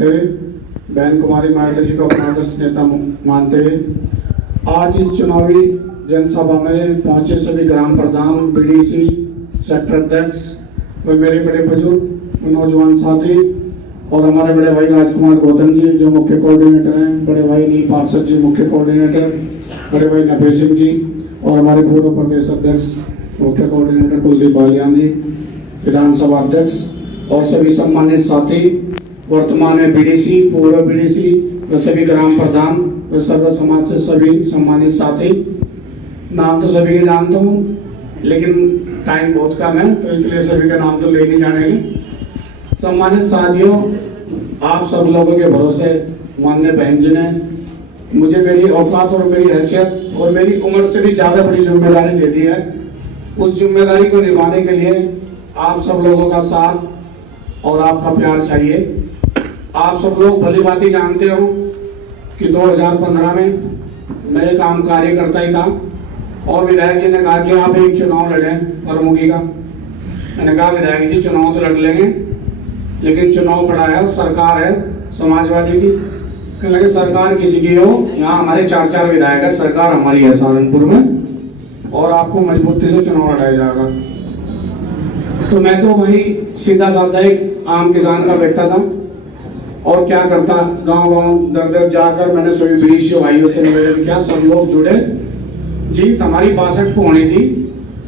करते हुए बहन कुमारी मायावती जी को अपना आदर्श नेता मानते हुए आज इस चुनावी जनसभा में पहुंचे सभी ग्राम प्रधान, बीडीसी, सेक्टर अध्यक्ष व मेरे बड़े बुजुर्ग नौजवान साथी और हमारे बड़े भाई राजकुमार गौतम जी जो मुख्य कोऑर्डिनेटर हैं, बड़े भाई नील पार्षद जी मुख्य कोऑर्डिनेटर, बड़े भाई नबे सिंह जी और हमारे पूर्व प्रदेश अध्यक्ष मुख्य कोऑर्डिनेटर कुलदीप बालियान जी, विधानसभा अध्यक्ष और सभी सम्मानित साथी, वर्तमान में बीडीसी, पूर्व बीडीसी व सभी ग्राम प्रधान व सर्व समाज से सभी सम्मानित साथी। नाम तो सभी के जानता हूँ लेकिन टाइम बहुत कम है तो इसलिए सभी का नाम तो ले नहीं जानेंगे। सम्मानित साथियों, आप सब लोगों के भरोसे माननीय बहन जी ने मुझे मेरी औकात और मेरी हैसियत और मेरी उम्र से भी ज्यादा बड़ी जिम्मेदारी दे दी है। उस जिम्मेदारी को निभाने के लिए आप सब लोगों का साथ और आपका प्यार चाहिए। आप सब लोग भली भांति जानते हो कि 2015 में मैं एक आम कार्यकर्ता ही था और विधायक जी ने कहा कि आप एक चुनाव लड़ें प्रमुखी का। मैंने कहा विधायक जी चुनाव तो लड़ लेंगे लेकिन चुनाव बड़ा है और सरकार है समाजवादी की। कहने लगे सरकार किसी की हो, यहाँ हमारे 4 विधायक है, सरकार हमारी है सहारनपुर में और आपको मजबूती से चुनाव लड़ाया जाएगा। तो मैं तो वही सीधा साधा एक आम किसान का बेटा था और क्या करता, गांव दर दर जाकर मैंने सभी बीडीसी भाइयों से निवेदन किया, सब लोग जुड़े। जीत हमारी 62 को होनी थी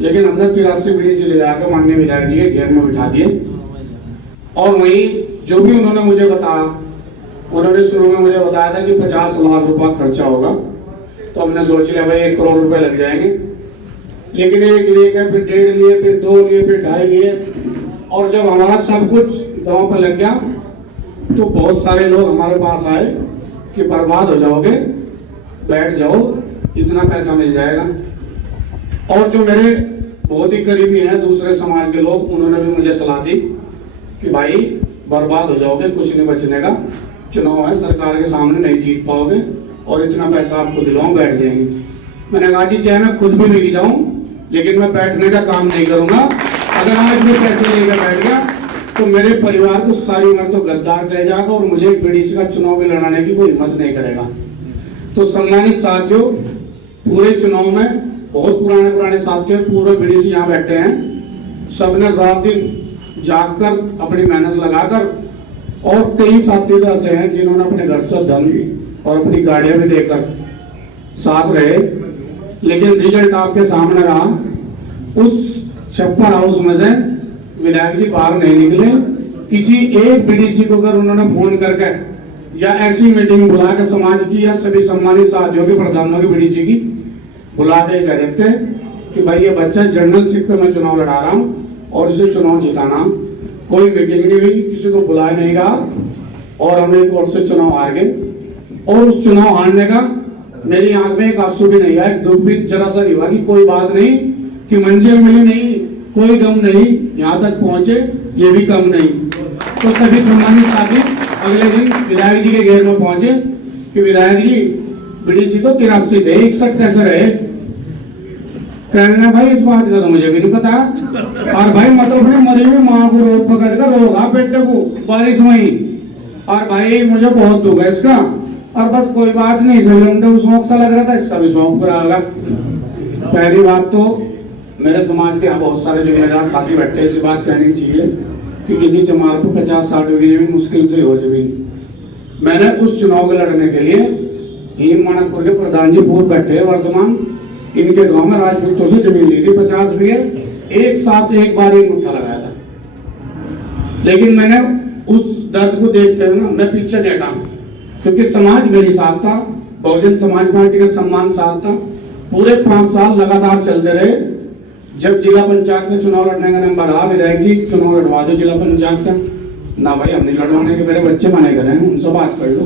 लेकिन हमने 83 बीडीसी ले जाकर माननीय विधायक जी के घेर में बिठा दिए। और वही जो भी उन्होंने मुझे बताया, उन्होंने शुरू में मुझे बताया था कि 50 लाख रुपया खर्चा होगा। तो हमने सोच लिया भाई 1 करोड़ रुपए लग जाएंगे, लेकिन 1 लिए गए, फिर 1.5 लिए, फिर 2 लिए, फिर 2.5 लिए और जब हमारा सब कुछ गांव पर लग गया तो बहुत सारे लोग हमारे पास आए कि बर्बाद हो जाओगे, बैठ जाओ, इतना पैसा मिल जाएगा। और जो मेरे बहुत ही करीबी हैं दूसरे समाज के लोग, उन्होंने भी मुझे सलाह दी कि भाई बर्बाद हो जाओगे, कुछ नहीं बचने का, चुनाव है, सरकार के सामने नहीं जीत पाओगे और इतना पैसा आपको दिलाऊं, बैठ जाएंगे। मैंने कहा जी चाहे मैं खुद भी बिक जाऊं लेकिन मैं बैठने का काम नहीं करूंगा। अगर आज मैं पैसे लेकर बैठ गया तो मेरे परिवार को सारी उम्र तो गद्दार कह जाएगा और मुझे बीडीसी का चुनाव भी लड़ाने की कोई हिम्मत नहीं करेगा। तो सम्मानित साथियों, पूरे चुनाव में बहुत पुराने साथियों पूरे बीडीसी यहाँ बैठे हैं, सबने रात दिन जागकर अपनी मेहनत लगाकर और कई साथी ऐसे हैं जिन्होंने अपने घर से धन और अपनी गाड़ियां भी देकर साथ रहे, लेकिन रिजल्ट आपके सामने रहा। उस छप्पर हाउस में से विधायक जी बाहर नहीं निकले। किसी एक बीडीसी को अगर उन्होंने फोन करके या ऐसी मीटिंग बुला के समाज की या सभी सम्मानित साथियों की, प्रधानों की, बीडीसी की बुला के कह देते कि भाई ये बच्चा जनरल सीट पे मैं चुनाव लड़ा रहा हूँ और इसे चुनाव जिताना, कोई मीटिंग नहीं हुई, किसी को बुलाया नहीं गया और हम एक और से चुनाव हार गए। और उस चुनाव हारने का मेरी आंख में एक आंसू भी नहीं आया, दुख भी जरा सा नहीं हुआ कि कोई बात नहीं, कि मंजिल मिली नहीं, कोई गम नहीं, यहाँ तक पहुंचे ये भी कम नहीं। तो सभी सम्मानित साथी अगले दिन विधायक जी के घेर में पहुंचे कि विधायक जी बीडीसी तो 83 थे, 61 कैसे रहे? कहना भाई इस बात का तो मुझे भी नहीं पता। और भाई मतलब अपने मरी हुई माँ को रोक पकड़ कर रोगा बेटे को बारिश में ही, और भाई मुझे बहुत दुख है इसका, और बस कोई बात नहीं, सभी शौक सा लग रहा था, इसका भी शौक पूरा होगा। पहली बात तो मेरे समाज के यहाँ बहुत सारे जिम्मेदार साथी बैठे, ऐसी बात कहनी चाहिए कि किसी चमार को 50-60 बीघे जमीन मुश्किल से हो जमीन। मैंने उस चुनाव को लड़ने के लिए हीम मानकपुर के प्रधान जी पूर्व बैठे वर्तमान, इनके गांव में राजपूतों से जमीन ली थी 50 बीघे, एक साथ एक बार ही मुट्ठा लगाया था। लेकिन मैंने उस दर्द को देखते हुए ना मैं पीछे नहीं हटा, क्योंकि समाज मेरे साथ था, बहुजन समाज पार्टी का सम्मान साथ था। पूरे 5 साल लगातार चलते रहे। जब जिला पंचायत में चुनाव लड़ने का नंबर आ, विधायक जी चुनाव लड़वा दो जिला पंचायत का, ना भाई हम नहीं लड़वाने के, मेरे बच्चे मने कर रहे हैं, उनसे बात कर लो।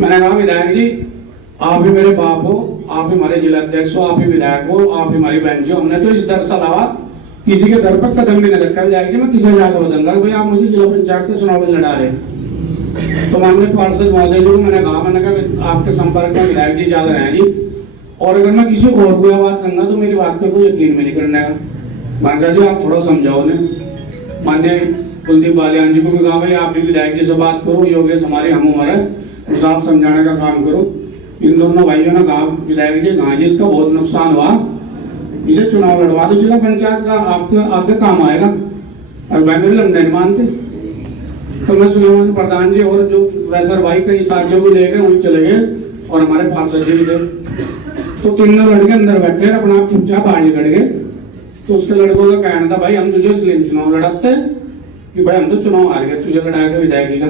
मैंने कहा विधायक जी आप ही मेरे बाप हो, आप ही हमारे जिला अध्यक्ष हो, आप ही विधायक हो, आप ही हमारी बहन जी हो, हमने तो इस दर से अलावा किसी के दर पर कदम भी नहीं रखा। विधायक जी मैं किसी जाकर बदलूंगा, भाई आप मुझे जिला पंचायत का चुनाव लड़ा रहे। तो माननीय पार्षद महोदय जी को मैंने कहा आपके संपर्क में विधायक जी ज्यादा रहे जी, और अगर मैं किसी और को बात करना तो मेरी बात पर कोई यकीन भी नहीं करने का। मैंने कहा जी आप थोड़ा समझाओ ने। माननीय कुलदीप बालियान जी को भी कहा भाई आप भी विधायक जी से बात करो, योगेश हमारे हम हमारे उस आप समझाने का काम करो। इन दोनों भाइयों ने कहा विधायक जी कहा जिसका बहुत नुकसान हुआ इसे चुनाव लड़वा दो, जिला पंचायत का आपके काम आएगा। और भाई मेरे लंबे नहीं मानते तो मैं सुलेमान प्रधान जी और जो वैसर भाई कई साथियों को लेकर वहीं चले गए और हमारे पार्षद जी भी थे। तो तीनों लड़के अंदर बैठे अपना आप चुपचाप बाहर निकल गए। तो उसके लड़कों का कहना था भाई हम तुझे इसलिए चुनाव लड़ाते कि भाई हम तो चुनाव हार गए, तुझे लड़ाएगा विधायकी का।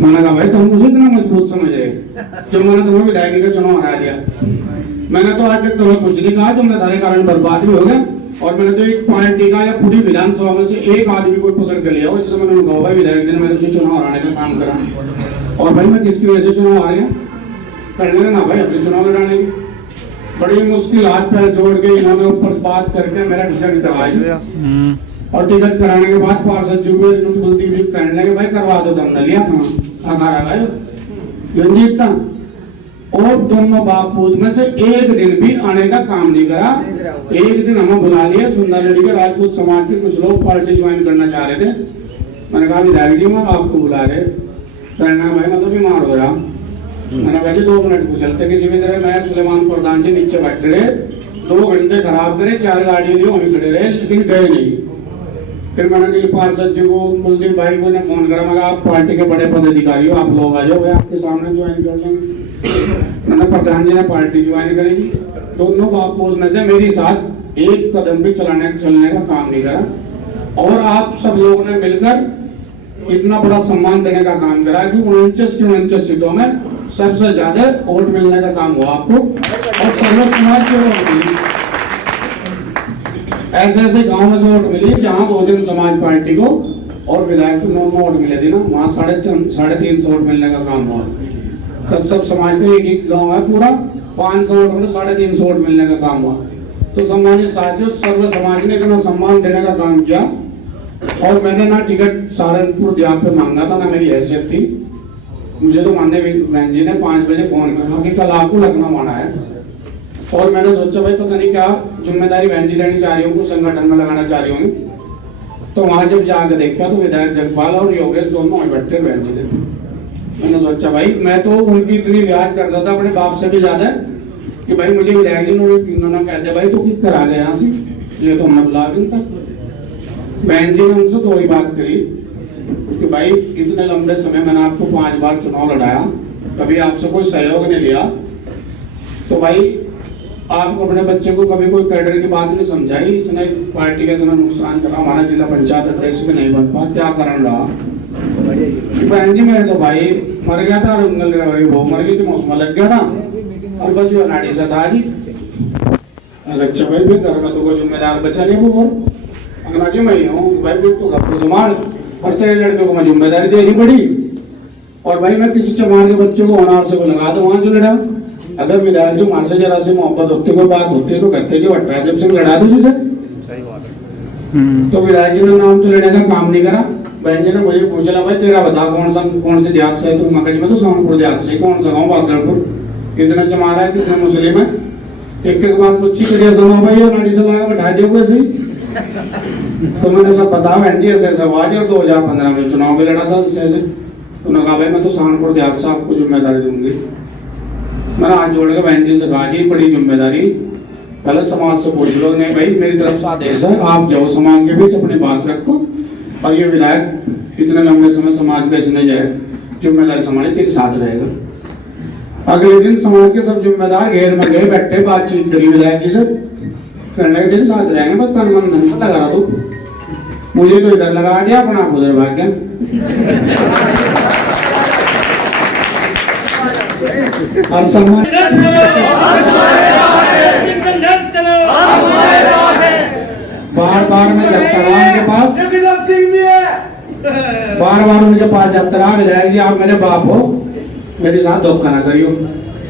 मैंने कहा भाई तुम मुझे इतना मजबूत समझ रहे जो मैंने तुम्हें विधायकी का चुनाव हरा दिया। मैंने तो आज तक तुम्हें कुछ नहीं कहा, तुमने सारे कारण बर्बाद भी हो गए। और मैंने तो एक पार्टी का या पूरी विधानसभा में से एक आदमी को पकड़ कर लिया हो जिससे मैंने कहा भाई विधायक जी ने मेरे तुझे चुनाव हराने का काम करा। और भाई मैं किसकी वजह से चुनाव हार गया? करने ना भाई अपने चुनाव लड़ाने की बड़ी मुश्किल हाथ पैर जोड़ के इन्होंने ऊपर बात करके मेरा टिकट करवाया। और टिकट कराने के बाद पार्षद जी कुलदीप कहने लगे भाई करवा दो, तुमने लिया था और दोनों बाप पूत में से एक दिन भी आने का काम नहीं करा। एक दिन हमें बुला लिया सुंदरगढ़ के राजपूत समाज के कुछ लोग पार्टी ज्वाइन करना चाह रहे थे। मैंने कहा विधायक जी मैं आपको बुला रहे, कहना भाई मैं तो बीमार हो रहा। मैंने कहा 2 मिनट को चलते किसी भी तरह। मैं सुलेमान प्रधान जी नीचे बैठे रहे, 2 घंटे खराब करे, 4 गाड़ियों लिए वहीं खड़े रहे लेकिन गए नहीं। फिर मैंने कहा पार्षद जी को कुलदीप भाई को ने फोन करा, मैं आप पार्टी के बड़े पदाधिकारी हो, आप लोग आ जाओ भाई आपके सामने ज्वाइन कर लेंगे। मैंने प्रधान जी ने पार्टी ज्वाइन करेगी। दोनों बाप पूत में से मेरे साथ एक कदम भी चलने का काम नहीं करा। और आप सब लोगों ने मिलकर इतना बड़ा सम्मान देने का काम करा कि 49 सीटों में सबसे ज्यादा वोट मिलने का काम हुआ आपको। और सर्व समाज के वोट मिली, ऐसे ऐसे गांव में से वोट मिली जहां बहुजन समाज पार्टी को और विधायक को 9 वोट मिले थे ना, वहां 350 वोट मिलने का काम हुआ। सब समाज का एक गांव है पूरा 500 वोट में 350 वोट मिलने का काम हुआ। तो सम्मानित साथियों सर्व समाज ने इतना सम्मान देने का काम किया। और मैंने ना टिकट सहारनपुर दियाग पे मांगा था ना मेरी हैसियत थी। मुझे तो माननीय बहन जी ने 5 बजे फोन करा कि कल आपको लखनऊ आना है। और मैंने सोचा भाई पता नहीं क्या जिम्मेदारी बहन जी देनी चाह रही हूँ, संगठन में लगाना चाह रही हूँ। तो वहां जब जाकर देखा तो विधायक जगपाल और योगेश दोनों वहीं बैठे बहन जी ने। मैंने सोचा भाई मैं तो उनकी इतनी रियाज करता था अपने बाप से भी ज्यादा कि भाई मुझे विधायक जी उन्होंने कहते भाई तो किस करा गया यहाँ से, ये तो हमने बुला भी था। बहन जी ने उनसे तो वही बात करी कि भाई इतने लंबे समय मैंने आपको 5 बार चुनाव लड़ाया, कभी आपसे कोई सहयोग नहीं लिया। तो भाई आपको अपने बच्चे को कभी कोई कैडर की बात नहीं समझाई, इसने पार्टी का इतना नुकसान करा, हमारा जिला पंचायत अध्यक्ष भी नहीं बन पाया, क्या कारण रहा? बहन जी मेरे तो भाई मर गया था, वो मर गई थी, मौसम लग गया था और बस ये नाड़ी से था जी। अच्छा भाई फिर घर में तो कोई जिम्मेदार बचा नहीं वो अंगना जी मैं हूँ भाई, तो घर को संभाल और तेरे लड़के को मैं जिम्मेदारी देनी पड़ी। और भाई मैं किसी चमार के बच्चों को अनार से को लगा दूं वहां जो लड़ा। अगर विधायक जी मान से जरा से मोहब्बत होती कोई बात होती तो करते जो जब से लड़ा दो जिसे। तो विधायक जी ने नाम तो लेने का काम नहीं करा। बहन जी ने मुझे पूछा भाई तेरा बता कौन से देहात से है? तो मैं तो सोनपुर देहात से। कौन सा गाँव? बागलपुर। कितना चमारा है, कितने मुस्लिम है? एक बात पूछी भाई नाड़ी से लगा बैठा दिया कोई। तो मैंने सब बता बहन जी ऐसे ऐसा हुआ जी, और 2015 में चुनाव भी लड़ा था ऐसे। उन्होंने कहा भाई मैं तो सोनपुर देहात से आपको जिम्मेदारी दूंगी। मैंने हाथ जोड़ के बहन जी से कहा जी बड़ी जिम्मेदारी, पहले समाज से पूछ लो। नहीं भाई मेरी तरफ से आदेश है, आप जाओ समाज के बीच अपनी बात रखो और ये विधायक इतने लंबे समय समाज का इसने जाए जिम्मेदारी संभाली तेरे साथ रहेगा। अगले दिन समाज के सब जिम्मेदार घेर में गए, बैठे बातचीत करी विधायक जी से, कहने लगे तेरे साथ रहेंगे, बस तन मन धन से लगा रहा तू। मुझे तो इधर लगा दिया, अपना आप उधर भाग गया। और सम्मान बार मैं जब तक उनके पास बार उनके पास जब तक विधायक जी आप मेरे बाप हो, मेरे साथ धोखा ना करियो।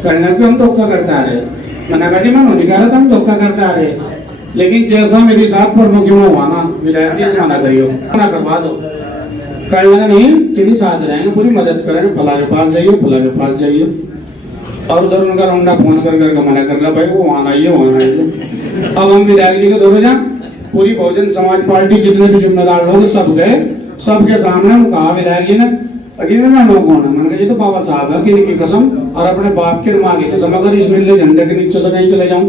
करने पे हम धोखा करते आ रहे, मैंने कहा जी मैं नहीं कह रहा था हम धोखा करते आ रहे, लेकिन जैसा मेरे साथ प्रमुख हुआ ना विधायक जी से मना करियो, मना करवा दो। करना नहीं तेरे साथ रहेंगे, पूरी मदद करेंगे, फला के पास जाइए फला के पास जाइए। और उधर उनका रोंडा फोन कर मना कर रहा भाई वो वहां आइए वहां आइए। अब हम विधायक जी के दौरे जाए, पूरी बहुजन समाज पार्टी जितने भी जिम्मेदार लोग सब गए सबके सामने वो कहा विधायक जी ने अकेले ना लोग कौन है, मैंने कहा ये तो बाबा साहब है, किन्हीं की कसम और अपने बाप के माँ की कसम, अगर इस मिलने झंडे के नीचे से नहीं चले जाऊं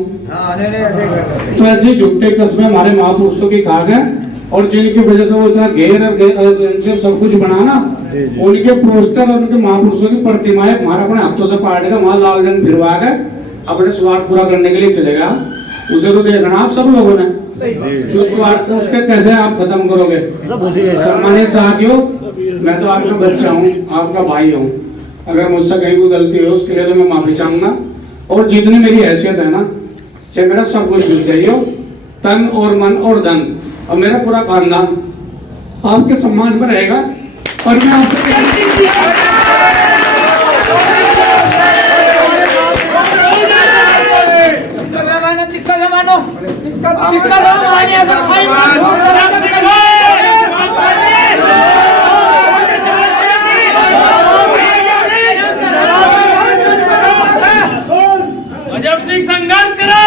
तो ऐसे झुट्टे कस्में हमारे महापुरुषों की खा गए और जिनकी वजह से वो इतना घेर और सब कुछ बना ना, उनके पोस्टर और उनके महापुरुषों की प्रतिमाएं हमारे अपने हाथों से पाट कर वहां लाल रंग फिरवा कर अपने स्वार्थ पूरा करने के लिए चलेगा। उसे तो देखना आप सब लोगों ने जो स्वार्थ उसके कैसे आप खत्म करोगे। सम्मानित साथियों, मैं तो आपका बच्चा हूँ, आपका भाई हूँ, अगर मुझसे कहीं कोई गलती हो उसके लिए तो मैं माफी चाहूंगा और जितनी मेरी हैसियत है ना, चाहे मेरा सब कुछ मिल जाइए, तन और मन और धन और मेरा पूरा खानदान आपके सम्मान पर रहेगा और मैं आपसे अजब सिंह संघर्ष करो,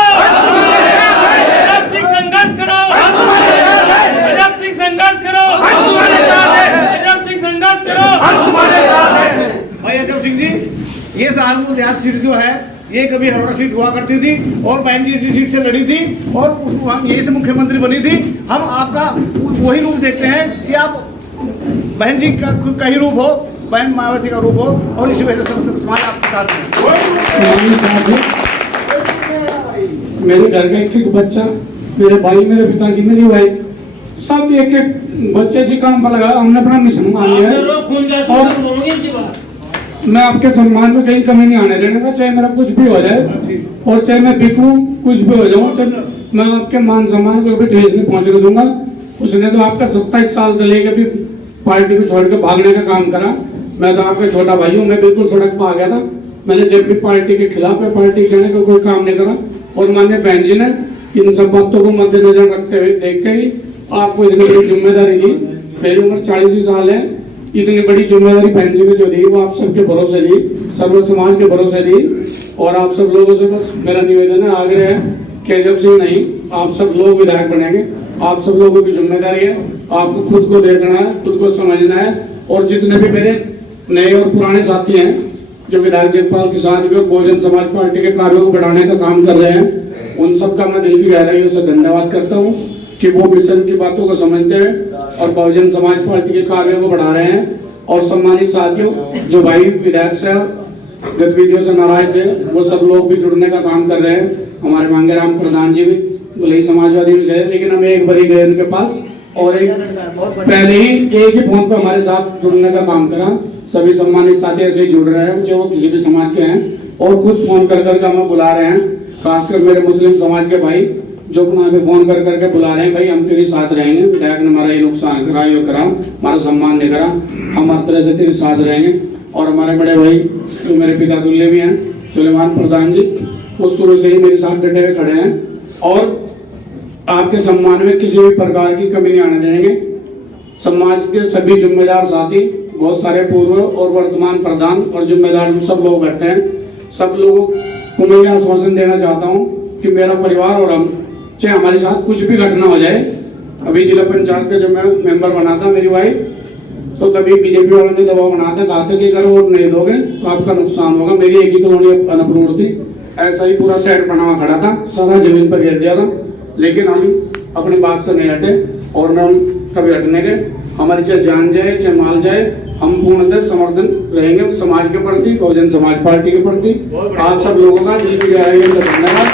अजब सिंह संघर्ष करो, अजब सिंह संघर्ष करो, अजब सिंह संघर्ष करो। भाई अजब सिंह जी, ये सहारनपुर देहात सीट जो है ये कभी हरौड़ा सीट हुआ करती थी और बहन जी इसी सीट से लड़ी थी और हम यही से मुख्यमंत्री बनी थी। हम आपका वही रूप देखते हैं कि आप बहन जी का ही रूप हो, बहन मायावती का रूप हो और इसी वजह से समाज आपके साथ है। मेरे घर का एक एक बच्चा, मेरे भाई, मेरे पिता की, मेरी वाइफ, सब एक एक बच्चे से काम पर लगा, हमने अपना मिशन मान लिया है और मैं आपके सम्मान में कहीं कमी नहीं आने देने, चाहे मेरा कुछ भी हो जाए और चाहे मैं बिकूं, कुछ भी हो जाऊं, मैं आपके मान सम्मान को भी ठेस नहीं पहुंचने दूंगा। उसने तो आपका 27 साल से लेकर भी पार्टी को छोड़ के भागने का काम करा। मैं तो आपका छोटा भाई हूँ, मैं बिल्कुल सड़क पर आ गया था। मैंने जब भी पार्टी के खिलाफ है, पार्टी कहने का कोई काम नहीं करा और माननीय बहन जी ने इन सब बातों को मद्देनजर रखते हुए देख के ही आपको इतनी बड़ी जिम्मेदारी दी। मेरी उम्र 40 ही साल है, इतनी बड़ी जिम्मेदारी बहन जी ने जो दी वो आप सबके भरोसे दी, सर्व समाज के भरोसे दी और आप सब लोगों से बस मेरा निवेदन है, आग्रह है कि जब से नहीं आप सब लोग विधायक बनेंगे, आप सब लोगों की जिम्मेदारी है, आपको खुद को देखना है, खुद को समझना है और जितने भी मेरे नए और पुराने साथी हैं जो विधायक जगपाल किसान और बहुजन समाज पार्टी के कार्यों को बढ़ाने का काम कर रहे हैं, उन सबका मैं दिल की गहराइयों से धन्यवाद करता हूँ कि वो मिशन की बातों को समझते हैं और बहुजन समाज पार्टी के कार्यों को बढ़ा रहे हैं। और सम्मानित साथियों, जो भाई विधायक से गतिविधियों से नाराज थे वो सब लोग भी जुड़ने का काम कर रहे हैं। हमारे मांगेराम प्रधान जी भी भले समाजवादी से है, लेकिन हम एक बारी गए उनके पास और एक पहले ही एक ही फोन पर हमारे साथ जुड़ने का काम करा। सभी सम्मानित साथी ऐसे ही जुड़ रहे हैं, चाहे वो किसी भी समाज के हैं और खुद फोन कर करके हमें बुला रहे हैं। खासकर मेरे मुस्लिम समाज के भाई जो अपना फोन कर करके बुला रहे हैं, भाई हम तेरे साथ रहेंगे, विधायक ने हमारा ये नुकसान करा, ये करा, हमारा सम्मान नहीं करा, हम हर तरह से तेरे साथ रहेंगे। और हमारे बड़े भाई जो मेरे पिता तुल्य भी हैं, सुलेमान प्रधान जी, वो शुरू से ही मेरे साथ डटे हुए खड़े हैं और आपके सम्मान में किसी भी प्रकार की कमी नहीं आने देंगे। समाज के सभी जिम्मेदार साथी, बहुत सारे पूर्व और वर्तमान प्रधान और जिम्मेदार सब लोग बैठे हैं। सब लोगों को मैं यह आश्वासन देना चाहता हूँ कि मेरा परिवार और हम, चाहे हमारे साथ कुछ भी घटना हो जाए, अभी जिला पंचायत का जब मैं मेंबर बना था मेरी वाइफ, तो तभी बीजेपी वालों ने दबाव बना था, कहा था कि अगर वोट नहीं दोगे तो आपका नुकसान होगा। मेरी एक ही कॉलोनी अनअप्रूव्ड थी, ऐसा ही पूरा सेट बना हुआ खड़ा था, सारा जमीन पर गिर दिया था, लेकिन हम अपनी बात से नहीं हटे और न हम कभी हटने के। हमारी चाहे जान जाए चाहे माल जाए, हम पूर्णतः समर्थन रहेंगे समाज के प्रति, बहुजन समाज पार्टी के प्रति। आप सब लोगों का दिल की गहराइयों से धन्यवाद।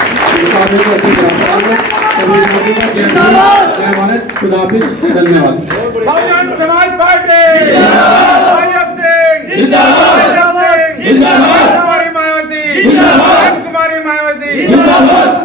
धन्यवाद। बहुजन समाज पार्टी जिंदाबाद, कुमारी मायावती जिंदाबाद, कुमारी मायावती जिंदाबाद।